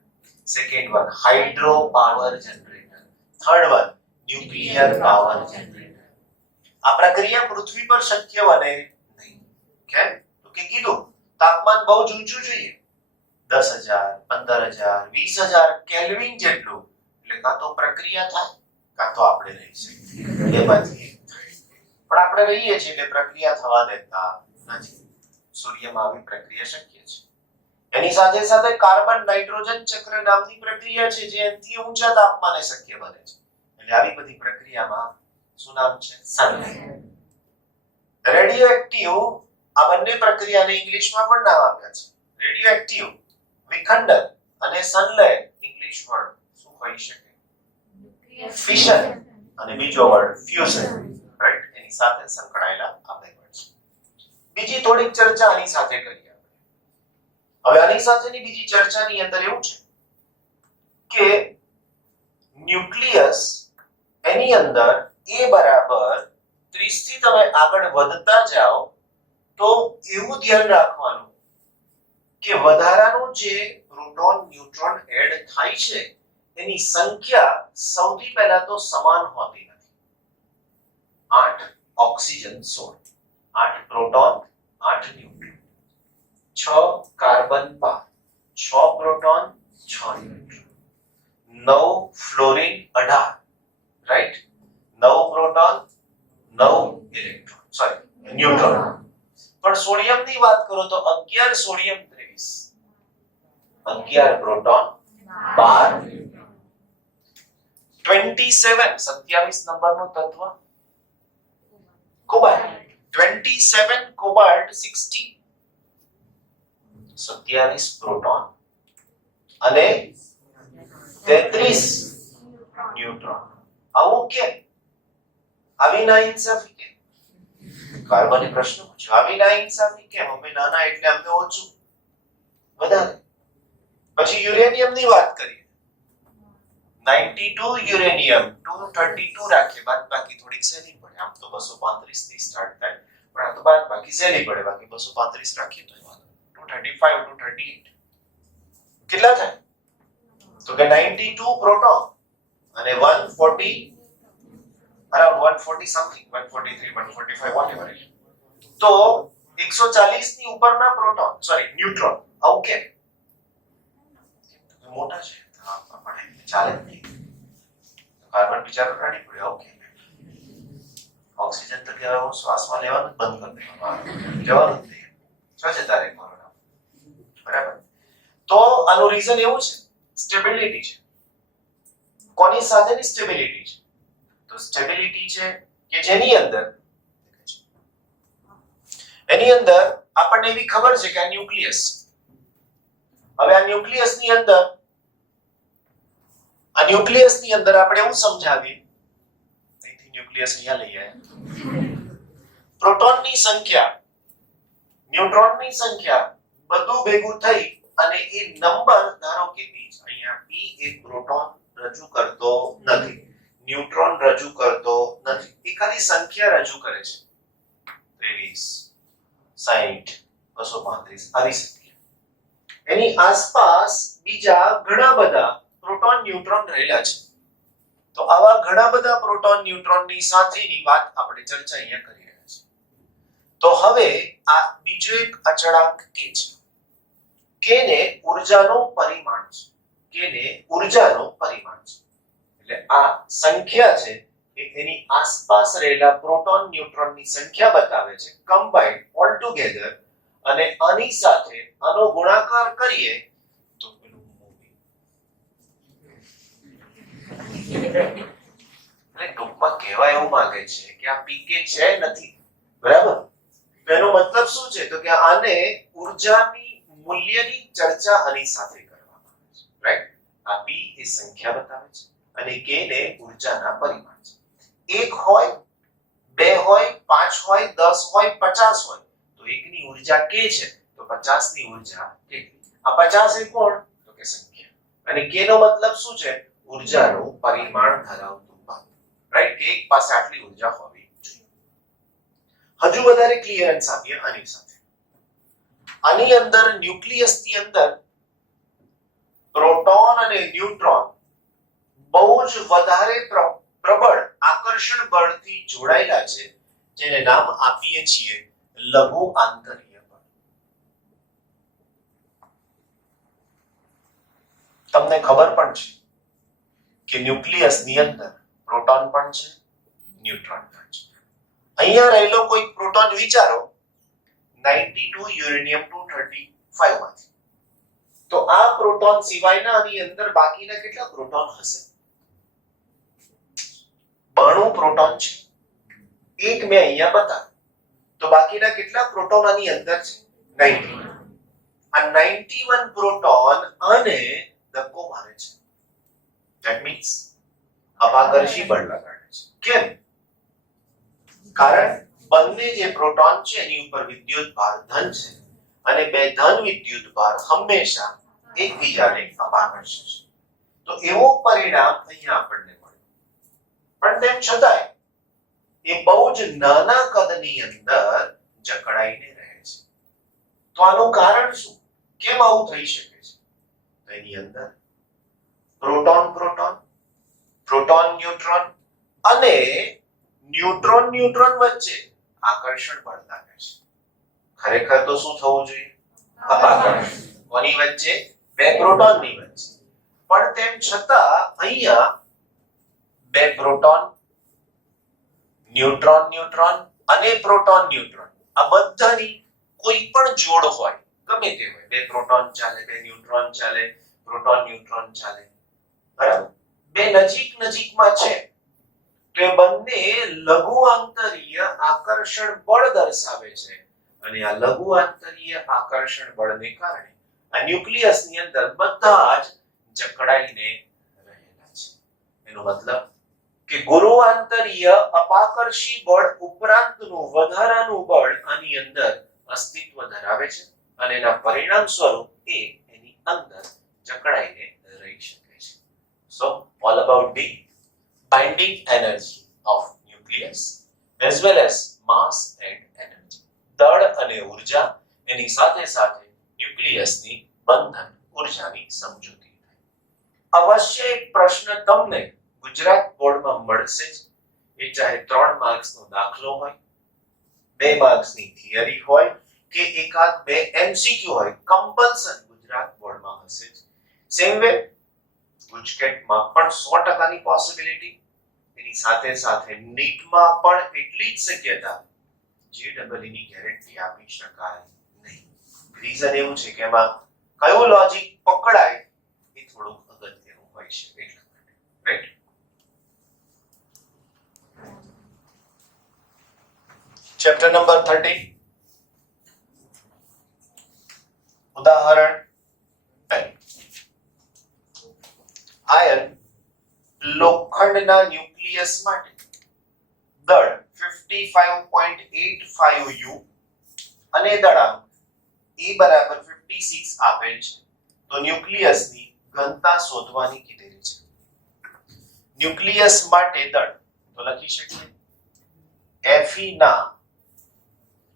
second one hydro power generator, third one nuclear power generator. આ પ્રક્રિયા પૃથ્વી પર શક્ય બને નહીં. કેમ? તો કે કીધું તાપમાન બહુ જ ઊંચું જોઈએ, 10,000, 15,000, 20,000 કેલ્વિન જેટલું. એટલે કાં તો પ્રક્રિયા થાય કાં તો આપણે રહી શકીએ. એમાંથી એક થાય. પણ આપણે રહીએ છીએ એટલે પ્રક્રિયા થવા દેતા નથી. સૂર્યમાં આવી પ્રક્રિયા શક્ય છે. એની સાથે સાથે કાર્બન નાઇટ્રોજન ચક્ર નામની પ્રક્રિયા છે જે અતિ ઊંચા તાપમાને શક્ય બને છે. એટલે આવી બધી પ્રક્રિયામાં શું નામ છે? સંલયન. રેડિયો એક્ટિવ, આ બંને પ્રક્રિયાને ઇંગ્લિશમાં પણ નામ આપ્યા છે. રેડિયો એક્ટિવ, વિખંડન અને સંલયન ઇંગ્લિશ વર્ડ શું હોઈ શકે? ફિશન અને બીજો વર્ડ ફ્યુઝન, રાઈટ? એની સાથે સંકળાયેલા આ બે વર્ડ છે. બીજી થોડીક ચર્ચા આની સાથે કરીએ. હવે આની સાથેની બીજી ચર્ચાની અંદર એવું છે કે ન્યુક્લિયસ એની અંદર A બરાબર 30 થી તમે આગળ વધતા જાઓ તો એવું ધ્યાન રાખવાનું કે વધારાનું જે પ્રોટોન ન્યુટ્રોન એડ થાય છે એની સંખ્યા સૌથી પહેલા તો સમાન હોતી નથી. 8 oxygen 16, 8 proton 8 neutron, 6 carbon 12, 6 proton 6 neutron, 9 fluorine 18, right, 9 proton 9 electron, sorry neutron. પણ સોડિયમની વાત કરો તો 11 સોડિયમ 23, 11 પ્રોટોન 12, 27 27 નંબરનું તત્વ કોબાલ્ટ, 27 કોબાલ્ટ 60, 27 પ્રોટોન અને 33 ન્યુટ્રોન. આવું કેમ? આવી નાઇન્સાફી કેમ? કાર્બને પ્રશ્ન પૂછ્યો, આવી નાઇન્સાફી કેમ? અમે નાના એટલે અમને ઓછું વધારે. પછી યુરેનિયમની વાત કરીએ, 92 યુરેનિયમ 232 રાખીએ, બાદ બાકી થોડીક સહેલી પડે. આમ તો 235 થી સ્ટાર્ટ થાય, પણ આ તો બાદ બાકી સહેલી પડે, બાકી 235 રાખીએ તો 235 238 કેટલા થાય? તો કે 92 પ્રોટોન અને 140 અરાઉન્ડ 140 સમથિંગ, 143 145 whatever. તો 140 ની ઉપરના પ્રોટોન સોરી ન્યુટ્રોન. આવું કેમ? મોટા છે, આપણે ચાલે નહીં. કાર્બન બિચારો કાઢી પડ્યો. ઓકે, ઓક્સિજન તો કે હવે શ્વાસમાં લેવાનું બંધ કરી દેવાનું, જવાનું જ નહીં, સ્વચ્છતા રહે કોરોના. બરાબર. તો આનું રીઝન એવું છે, સ્ટેબિલિટી છે. કોની સાથેની સ્ટેબિલિટી છે? તો સ્ટેબિલિટી છે કે જેની અંદર એની અંદર આપણને એવી ખબર છે કે આ ન્યુક્લિયસ છે. હવે આ ન્યુક્લિયસની અંદર આપણે એવું સમજાવીએ, અહીંથી ન્યુક્લિયસ અહીંયા લઈ આવ્યા, પ્રોટોનની સંખ્યા, ન્યુટ્રોનની સંખ્યા બધું ભેગું થઈ અને એ નંબર ધારો કે p, અહીંયા p એક પ્રોટોન રજૂ કરતો નથી, ન્યુટ્રોન રજૂ કરતો નથી, એ ખાલી સંખ્યા રજૂ કરે છે. 23 60 235 આવી સંખ્યા. એની આસપાસ બીજા ઘણા બધા પ્રોટોન ન્યુટ્રોન રહેલા છે. તો આવા ઘણા બધા પ્રોટોન ન્યુટ્રોનની સાથેની વાત આપણે ચર્ચા અહીંયા કરી રહ્યા છીએ. તો હવે આ બીજો એક અચળાંક k છે. k ને ઊર્જાનું પરિમાણ છે. એટલે આ સંખ્યા છે એ એની આસપાસ રહેલા પ્રોટોન ન્યુટ્રોનની સંખ્યા બતાવે છે, કમ્બાઇન્ડ ઓલ ટુગેધર. અને આની સાથે આનો ગુણાકાર કરીએ તો પેલું મૂવી ટૂંકમાં કહેવા એવું માંગે છે કે આ પીકે છે નથી, બરાબર. એનો મતલબ શું છે? તો કે આને ઊર્જાની મૂલ્યની ચર્ચા આની સાથે કરવામાં આવે છે, રાઈટ. આ p એ સંખ્યા બતાવે છે અને k ને ઊર્જાના પરિમાણ છે. 1 હોય, 2 હોય, 5 હોય, 10 હોય, 50 હોય, તો 1 ની ઊર્જા k છે, તો 50 ની ઊર્જા કેટલી? આ 50 એ કોણ? તો કે સંખ્યા. અને k નો મતલબ શું છે? ઊર્જાનું પરિમાણ ધરાવતું ભાગ, રાઈટ. કે એક પાસે આટલી ઊર્જા હોવી જોઈએ. હજુ વધારે ક્લિયરન્સ આપીએ આની સાથે. આની અંદર ન્યુક્લિયસની અંદર પ્રોટોન અને ન્યુટ્રોન બહુ જ વધારે પ્રબળ આકર્ષણ બળથી જોડાયેલા છે, જેને નામ આપીએ છીએ લઘુ આંતરીય બળ. તમને ખબર પણ છે કે ન્યુક્લિયસની અંદર પ્રોટોન પણ છે, ન્યુટ્રોન પણ છે. અહીંયા રહેલો કોઈ પ્રોટોન વિચારો 92 યુરેનિયમ 235 માંથી. તો આ પ્રોટોન સિવાયના આની અંદર બાકીના કેટલા પ્રોટોન હશે? 92 પ્રોટોન છે, એક મેં અહીંયા બતાવ્યું. તો બાકીના કેટલા પ્રોટોન આની અંદર છે? 91. આ 91 પ્રોટોન અને ધક્કો મારે છે. ધેટ મીન્સ અપાકર્ષી બળ લગાડે છે. કેમ? કારણ બંને જે પ્રોટોન છે એની ઉપર વિદ્યુત ભાર ધન છે અને બે ધન વિદ્યુત ભાર હંમેશા એકબીજાને અપાકર્ષે છે. તો એવો પરિણામ અહીંયા આપણને મળ્યું. પણ તેમ છતાંય એ બહુ જ નાના કદની અંદર જકડાઈને રહે છે. તો આનું કારણ શું? કેમ આવું થઈ શકે છે? તો એની અંદર પ્રોટોન ન્યુટ્રોન અને ન્યુટ્રોન ન્યુટ્રોન વચ્ચે આકર્ષણ બળ લાગે છે. ખરેખર તો શું થવું જોઈએ? અપાકર્ષણ. કોની વચ્ચે? બે પ્રોટોનની વચ્ચે. પણ તેમ છતાં અહીંયા બે પ્રોટોન, ન્યુટ્રોન ન્યુટ્રોન અને પ્રોટોન ન્યુટ્રોન, આ બધાની કોઈ પણ જોડ હોય, ગમે તે હોય, બે પ્રોટોન ચાલે, બે ન્યુટ્રોન ચાલે, પ્રોટોન ન્યુટ્રોન ચાલે, બરાબર, બે નજીક નજીકમાં છે, તો એ બંને લઘુ આંતરીય આકર્ષણ બળ દર્શાવે છે. અને આ લઘુ આંતરીય આકર્ષણ બળને કારણે આ ન્યુક્લિયસની અંદર બધા જ જકડાઈને રહેલા છે. એનો મતલબ કે ગુરુ આંતરીય અપાકર્ષી બળ ઉપરાંતનું વધારાનું બળ આની અંદર અસ્તિત્વ ધરાવે છે અને એના પરિણામ સ્વરૂપ એ એની અંદર જકડાઈને રહી શકે છે. So all about the binding energy of nucleus as well as mass and energy. દળ અને ઊર્જા, એની સાથે સાથે ન્યુક્લિયસની બંધન ઊર્જાની સમજૂતી. અવશ્ય એક પ્રશ્ન તમને ગુજરાત બોર્ડમાં મળશે જ. એ ચાહે 3 માર્ક્સનો દાખલો હોય, 2 માર્ક્સની થિયરી હોય કે એકાદ 2 એમસીક્યુ હોય, કમ્પલ્સન ગુજરાત બોર્ડમાં હશે જ. સેમ વે ગુજકેટમાં પણ 100% ની પોસિબિલિટી, એની સાથે સાથે નીટમાં પણ એટલી જ શક્યતા. JEE ની ગેરંટી આપી શકાય નહીં. રીઝન એવું છે કે એમાં કયું લોજિક પકડાય એ થોડું અગત્યનું હોય છે એટલા માટે, રાઈટ? ચેપ્ટર નંબર 13, ઉદાહરણ 2. આયન લોખંડના ન્યુક્લિયસ માટે દળ 55.85 U અને દળાંક E બરાબર 56 આપેલ છે. તો ન્યુક્લિયસની ઘનતા શોધવાની કીધેલી છે. ન્યુક્લિયસ માટે દળ તો લખી શકીએ Fe ના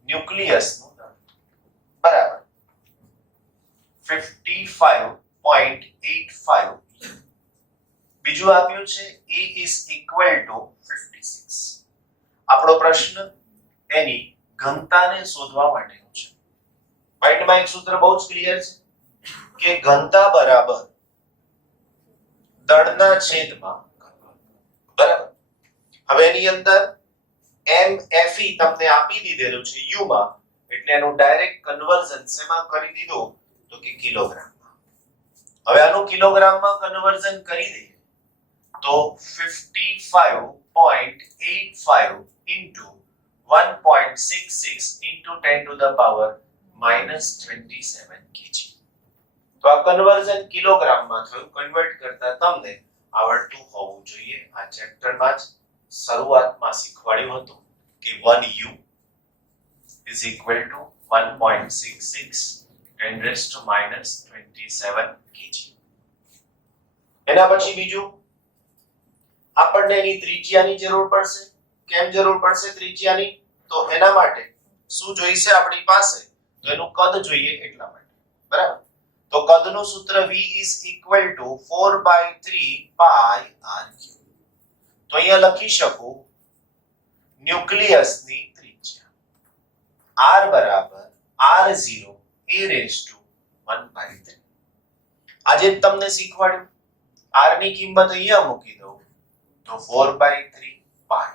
ન્યુક્લિયસનું દળ બરાબર 55.85. બીજું આપ્યું છે A is equal to 56. આપણો પ્રશ્ન એની ઘનતાને શોધવા માટેનો છે. માઇન્ડમાં એક સૂત્ર બહુ જ ક્લિયર છે કે ઘનતા બરાબર દળના છેદમાં ઘનફળ. બરાબર. હવે એની અંદર MFE તમને આપી દીધેલું છે U માં, એટલે એનું ડાયરેક્ટ કન્વર્ઝન શેમાં કરી દીધું તો કે કિલોગ્રામમાં. હવે આનું કિલોગ્રામમાં કન્વર્ઝન કરી દઈએ તો 55.85 into 1.66 into 10 to the power -27 kg. તો આ કન્વર્ઝન કિલોગ્રામમાં થયું. કન્વર્ટ કરતા તમને આવડતું હોવું જોઈએ. આ ચેપ્ટરમાં જ શરૂઆતમાં શીખવાડ્યું હતું કે 1 U is equal to 1.66 10 raised to -27 kg. એના પછી બીજું આપણને એની ત્રિજ્યાની જરૂર પડશે. કેમ જરૂર પડશે ત્રિજ્યાની? તો એના માટે શું જોઈશે આપણી પાસે? તો એનું કદ જોઈએ એટલા માટે. બરાબર. તો કદનું સૂત્ર V is equal to 4/3 pi r3. તો અહીંયા લખી શકું ન્યુક્લિયસની ત્રિજ્યા r બરાબર r0 a raised to 1/3. આજે તમને શીખવાડ્યું. r ની કિંમત અહીંયા મૂકી દઉં તો 4/3 pi.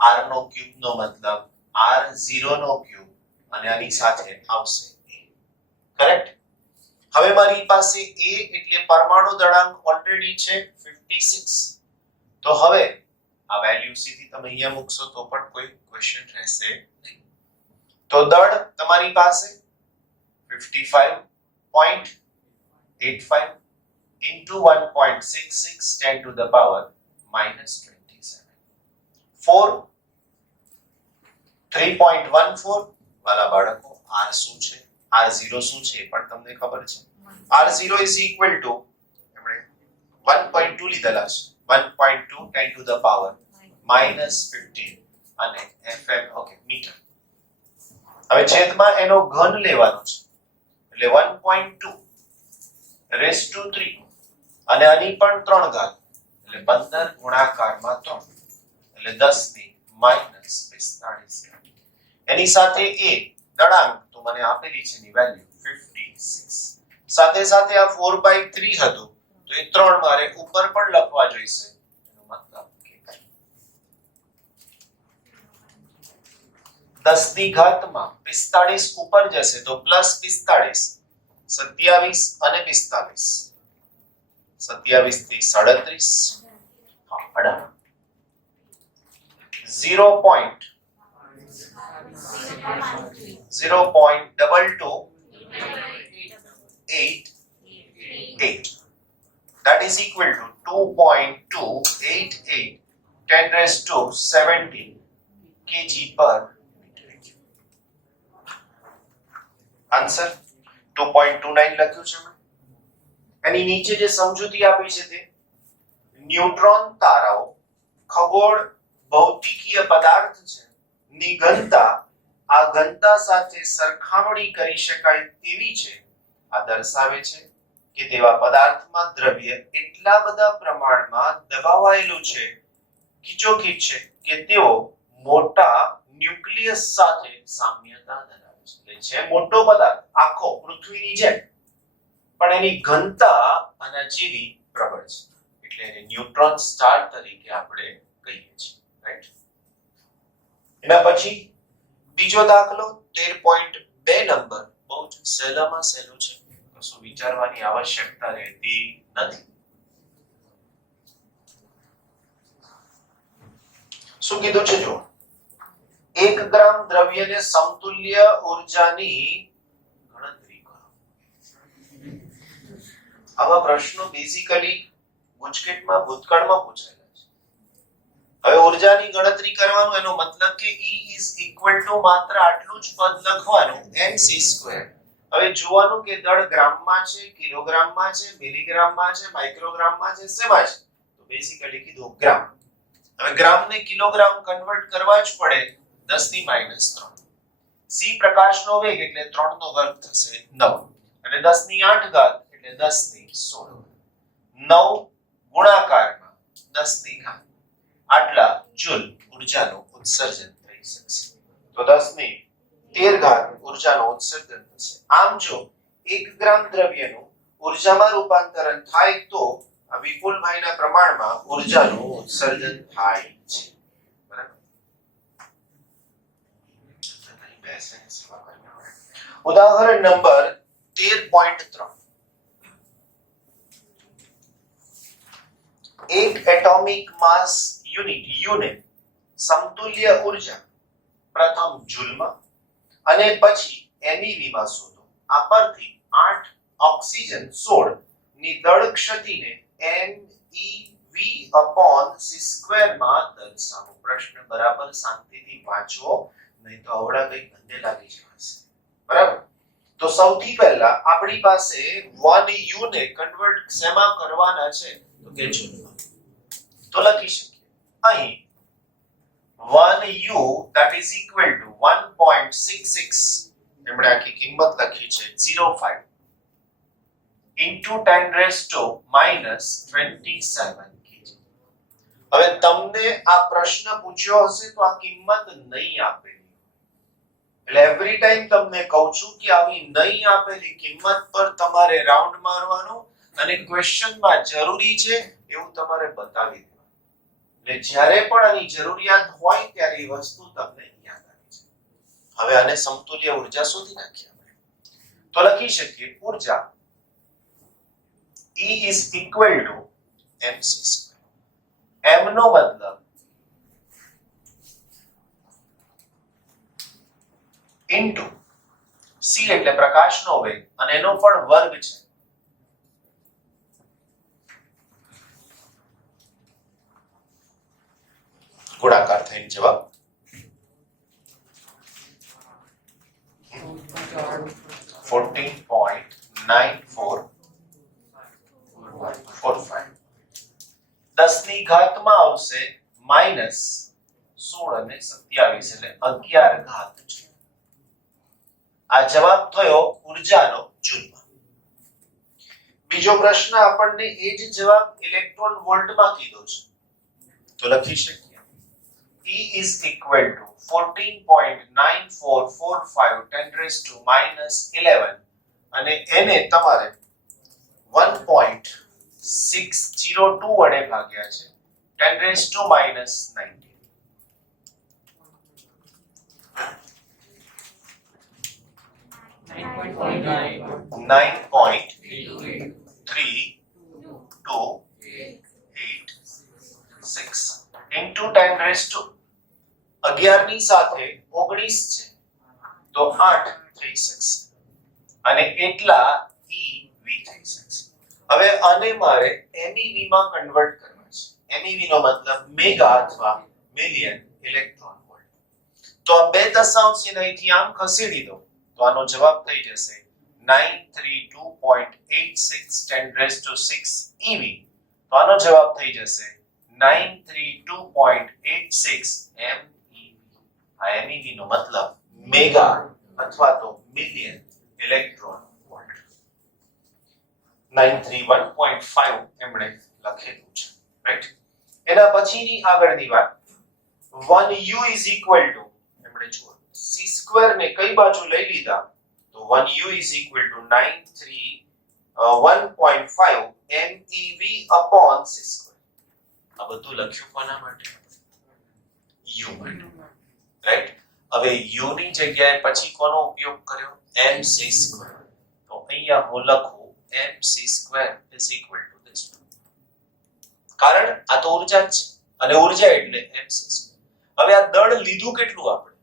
r નો ક્યુબ નો મતલબ r0 નો ક્યુબ અને આની સાથે આવશે a. કરેક્ટ? હવે મારી પાસે a એટલે પરમાણુ દળાંક ઓલરેડી છે 56. તો હવે આ વેલ્યુ સીધી તમે અહીંયા મૂકશો તો પણ કોઈ ક્વેશ્ચન રહેશે નહીં. તો દળ તમારી પાસે 55.85 into 1.66 10 to the power -27. 4 3.14 વાલા બાળકો r શું છે? r0 શું છે એ પણ તમને ખબર છે. r0 is equal to આપણે 1.2 લીધેલા છે. 1.2 10 to the power -15 અને fm ઓકે મીટર. હવે છેદમાં એનો ઘન લેવાનો છે. એટલે 1.2 raised to 3 અને આની પણ 3 ઘાત એટલે 15 ગુણાકારમાં 3 એટલે 10 ની -45 એની સાથે એ દળાંક તો મને આપેલી છે ની વેલ્યુ 56 સાથે સાથે આ 4/3 હતું તો એ 3 મારે ઉપર પણ લખવા જોઈશે એનો મતલબ કે 10 ની ઘાતમાં 45 ઉપર જશે તો +45 27 અને 45 27 થી 37 હા 18 0.228 that is equal to 2.288 10 raised to 17 kg per answer 2.29 લખ્યું છે મેં એની નીચે જે સમજૂતી આપી છે તે ન્યુટ્રોન તારાઓ ખગોળ ભૌતિકીય પદાર્થ છે ની ઘનતા આ ઘનતા સાથે સરખામણી કરી શકાય તેવી છે આ દર્શાવે છે કે તેવા પદાર્થમાં દ્રવ્ય એટલા બધા પ્રમાણમાં દબાવાયેલું છે ખીચોખીચ છે કે તેઓ મોટા ન્યુક્લિયસ સાથે સામ્યતા ધરાવે છે એટલે છે મોટો પદાર્થ આખો પૃથ્વીની જેમ પણ એની ઘનતા આના જેવી પ્રબળ છે એટલે એને ન્યુટ્રોન સ્ટાર તરીકે આપણે કહીએ છીએ રાઈટ એના પછી બીજો દાખલો 13.2 નંબર બહુ જ સહેલામાં સહેલો છે કશું વિચારવાની આવશ્યકતા રહેતી નથી શું કીધું છે જો 1 ગ્રામ દ્રવ્યને સમતુલ્ય ઊર્જાની ગણતરી કરો આવા પ્રશ્નો બેઝિકલી ગુજકેટમાં ભૂતકાળમાં પૂછાયેલા છે હવે ઊર્જાની ગણતરી કરવાનું એનો મતલબ કે E is equal to માત્ર આટલું જ પદ લખવાનું mc². હવે જોવાનું કે દળ ગ્રામમાં છે કિલોગ્રામમાં છે મિલીગ્રામમાં છે માઇક્રોગ્રામમાં છે શેમાં છે તો બેઝિકલી કીધું ગ્રામ હવે ગ્રામને કિલોગ્રામ કન્વર્ટ કરવા જ પડે 10 ની -3 c પ્રકાશનો વેગ એટલે 3 નો વર્ગ થશે 9 અને 10 ની 8 ઘાત એટલે 10 ની 16 9 ગુણાકારમાં 10 ની ઘાત આટલા જૂલ ઊર્જાનું ઉત્સર્જન થઈ શકશે તો 10 ની 13 ઘાત ઊર્જાનું ઉત્સર્જન થશે આમ જો 1 ગ્રામ દ્રવ્યનું ઊર્જામાં રૂપાંતરણ થાય તો આ વિપુલભાઈના પ્રમાણમાં ઊર્જાનું ઉત્સર્જન થાય છે બરાબર ઉદાહરણ નંબર 13.3 એક એટોમિક માસ યુનિટ યુને સમતુલ્ય ઊર્જા પ્રથમ જૂલમાં અને પછી MeV માં શોધો આ પરથી 8 ઓક્સિજન 16 ની દળ ક્ષતિને MeV/c² માં દર્શાવો પ્રશ્ન બરાબર શાંતિથી વાંચો નહીં તો આવડા કઈ ગંદે લાગી જશે બરાબર તો સૌથી પહેલા આપણી પાસે 1U ને કન્વર્ટ શેમાં કરવાના છે તો કે જૂલમાં તો લખી શકીએ અહીં 1U that is equal to 1.66 એમણે આખી કિંમત લખી છે 05 into 10 raised to -27 kg હવે તમને આ પ્રશ્ન પૂછ્યો હશે તો આ કિંમત નહીં આપેલી એટલે એવરી ટાઈમ તમને કહું છું કે આવી નહીં આપેલી કિંમત પર તમારે રાઉન્ડ મારવાનું અને ક્વેશ્ચનમાં જરૂરી છે એવું તમારે બતાવી દેવાનું એટલે જ્યારે પણ આની જરૂરિયાત હોય ત્યારે એ વસ્તુ તમને યાદ આવી જાય હવે આને સમતુલ્ય ઊર્જા શોધી નાખીએ આપણે તો લખી શકીએ ઊર્જા E is equal to mc². m નો મતલબ into c એટલે પ્રકાશનો વેગ અને એનો પણ વર્ગ છે ગુણાકાર થઈને જવાબ 14.9445 10 ની ઘાતમાં આવશે -16 અને 27 એટલે 11 ઘાત છે આ જવાબ થયો ઊર્જાનો જૂલમાં બીજો પ્રશ્ન આપણને એ જ જવાબ ઇલેક્ટ્રોન વોલ્ટમાં કીધો છે તો લખી શકીએ E is equal to 14.9445 10 raised to minus 11 અને એને તમારે 1.602 વડે ભાગ્યા છે 10 raised to minus 19. 9.3286 into 10 raised to 11 ની સાથે 19 છે તો 8 થઈ શકશે અને એટલા EV થઈ શકશે. હવે આને મારે MEV માં કન્વર્ટ કરવા છે. MEV નો મતલબ મેગા અથવા મિલિયન ઇલેક્ટ્રોન વોલ્ટ. તો આ બે દશાંશ ચિહ્ન અહીંથી આમ ખસેડી દો તો આનો જવાબ થઈ જશે 932.86 10 raised to 6 EV. તો આનો જવાબ થઈ જશે 932.86 MEV. આ MEV નો મતલબ મેગા અથવા તો મિલિયન ઇલેક્ટ્રોન વોલ્ટ. 931.5 એમણે લખેલું છે, રાઈટ? એના પછીની આગળની વાત 1U is equal to એમણે જુઓ c² ને કઈ બાજુ લઈ લીધા તો 1U is equal to 931.5 MeV upon c². આ બધું લખ્યું કોના માટે? U માટે, રાઈટ? હવે U ની જગ્યાએ પછી કોનો ઉપયોગ કર્યો? mc². તો અહીંયા હું લખું mc² is equal to this. કારણ આ તો ઊર્જા જ છે અને ઊર્જા એટલે mc². હવે આ દળ લીધું કેટલું આપણે?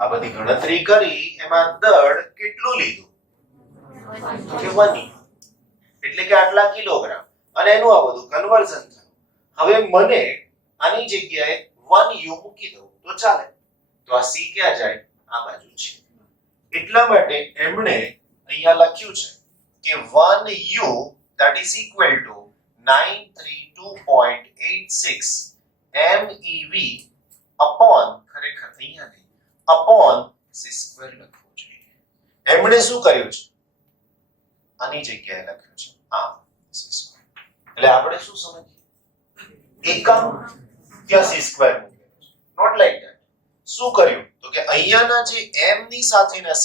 આ બધી ગણતરી કરી એમાં દળ કેટલું લીધું? કે 1 એટલે કે આટલા કિલોગ્રામ અને એનું આ બધું કન્વર્ઝન થયું. હવે મને આની જગ્યાએ 1U મૂકી દઉં તો ચાલે. તો આ C ક્યાં જાય? આ બાજુ છે. એટલા માટે એમણે અહીંયા લખ્યું છે કે 1U that is equal to 932.86 MeV upon ખરેખર અહીંયા નહીં upon c² લખવું જોઈએ. એમણે શું કર્યું છે? આની જગ્યાએ લખ્યું છે આ c². એટલે આપણે શું સમજીએ? એકમ ત્યાં c² મૂકેલો છે. Not like that. શું કર્યું તો કે અહીંયાના જે m ની સાથેના c²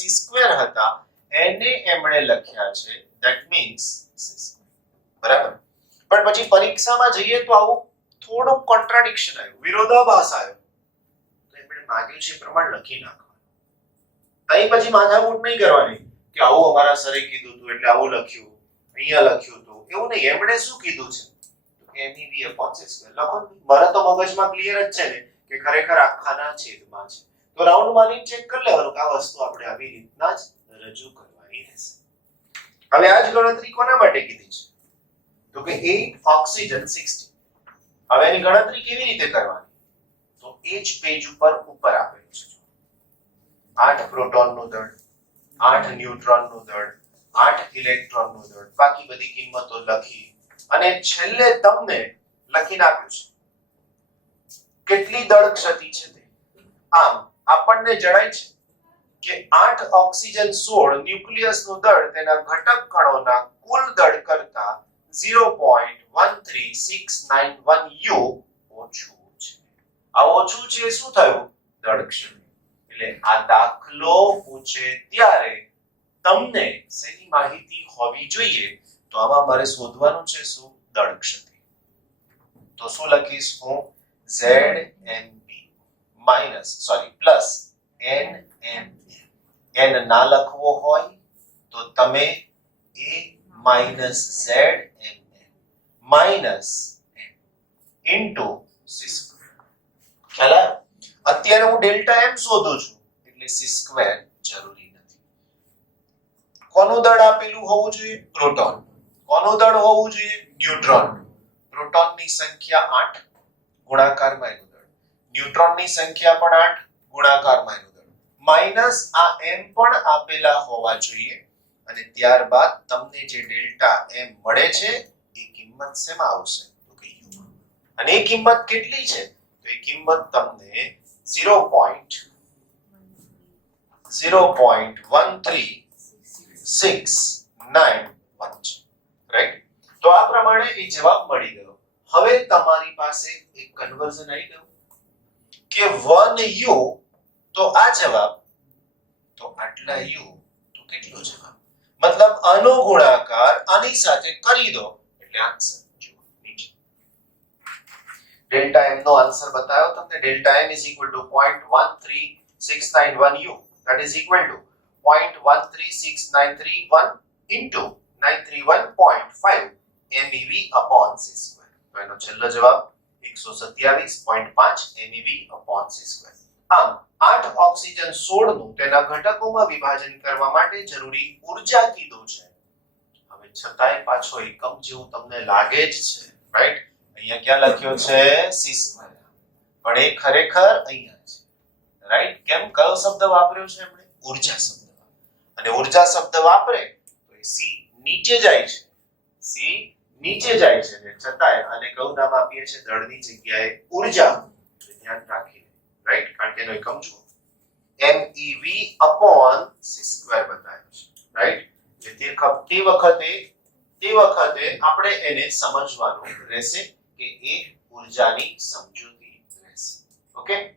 હતા એને એમણે લખ્યા છે that means c². બરાબર? પણ પછી પરીક્ષામાં જઈએ તો આવું થોડું કોન્ટ્રાડિક્શન આવ્યું, વિરોધાભાસ આવ્યો. તો એમણે માંગ્યું છે પ્રમાણ લખી નાખવાનું. અહીં પછી માથાકૂટ નહીં કરવાની કે આવું અમારા સરે કીધું હતું એટલે આવું લખ્યું, અહીંયા લખ્યું હતું, એવું નહીં. એમણે શું કીધું છે તો કે MEV upon c² લખો. મારા તો મગજમાં ક્લિયર જ છે ને કે ખરેખર આખાના છેદમાં છે. તો રાઉન્ડ મારી ચેક કરી લેવાનું કે આ વસ્તુ આપણે આવી રીતના જ રજૂ કરવાની રહેશે. હવે આ જ ગણતરી કોના માટે કીધી છે તો કે 8 ઓક્સિજન 60. હવે એની ગણતરી કેવી રીતે કરવાની તો એ જ પેજ ઉપર આપેલું છે. 8 પ્રોટોનનું દળ, 8 ન્યુટ્રોનનું દળ, 8 ઇલેક્ટ્રોનનું દળ, બાકી બધી કિંમતો લખી અને છેલ્લે તમને લખી નાખ્યું છે કેટલી દળ ક્ષતિ છે તે. આમ આપણને જણાય છે કે 8 ઓક્સિજન 16 ન્યુક્લિયસનું દળ તેના ઘટક કણોના કુલ દળ કરતા 0.13691 U ઓછું છે. આ ઓછું છે શું થયું? દળ ક્ષતિ. એટલે આ દાખલો પૂછે ત્યારે તમને શેની માહિતી હોવી જોઈએ તો આમાં મારે શોધવાનું છે શું? દળ ક્ષતિ. તો શું લખીશ હું? ZnP plus NnN. n ના લખવો હોય તો તમે A minus ZnN minus n into c². ખ્યાલ આવ્યો? અત્યારે હું ડેલ્ટા m શોધું છું એટલે c² જરૂરી નથી. કોનું દળ આપેલું હોવું જોઈએ? પ્રોટોન. કોનું દળ હોવું જોઈએ? ન્યુટ્રોન. પ્રોટોનની સંખ્યા 8 ગુણાકારમાં એનું દળ, ન્યુટ્રોનની સંખ્યા પણ 8 ગુણાકારમાં એનું દળ, માઈનસ આ m પણ આપેલા હોવા જોઈએ અને ત્યારબાદ તમને જે ડેલ્ટા m મળે છે એ કિંમત શેમાં આવશે તો કે u માં. અને એ કિંમત કેટલી છે તો એ કિંમત તમને 0.13691 છે, રાઈટ? તો આ પ્રમાણે એ જવાબ મળી ગયો. હવે તમારી પાસે એક કન્વર્ઝન આવી ગયું કે 1u તો આ જવાબ તો આટલા u તો કેટલો જવાબ મતલબ આનો ગુણાકાર આની સાથે કરી દો એટલે આન્સર જો નીચે ડેલ્ટા m નો આન્સર બતાવ્યો તમને delta m is equal to 0.13691u that is equal to 0.13693 into 931.5 MeV upon c square તો એનો છેલ્લો જવાબ 127.5 MeV upon c square આમ 8 ઓક્સિજન 16 નું તેના ઘટકોમાં વિભાજન કરવા માટે જરૂરી ઊર્જા કીધું છે હવે છતાંય પાછો એકમ જેવું તમને લાગે જ છે રાઈટ અહીંયા ક્યાં લખ્યો છે c square પણ એ ખરેખર અહીંયા છે રાઈટ કેમ કયો શબ્દ વાપર્યો છે આપણે ઊર્જા શબ્દ અને ઊર્જા શબ્દ વાપરે તો એ c નીચે જાય છે c નીચે જાય છે ને છતાંય આને કયું નામ આપીએ છે દળની જગ્યાએ ઊર્જા ધ્યાન રાખીને રાઈટ કારણ કે એનો એકમ જુઓ MeV upon c square બતાવ્યો છે રાઈટ તે વખતે આપણે એને સમજવાનું રહેશે કે એ ઊર્જાની સમજૂતી રહેશે ઓકે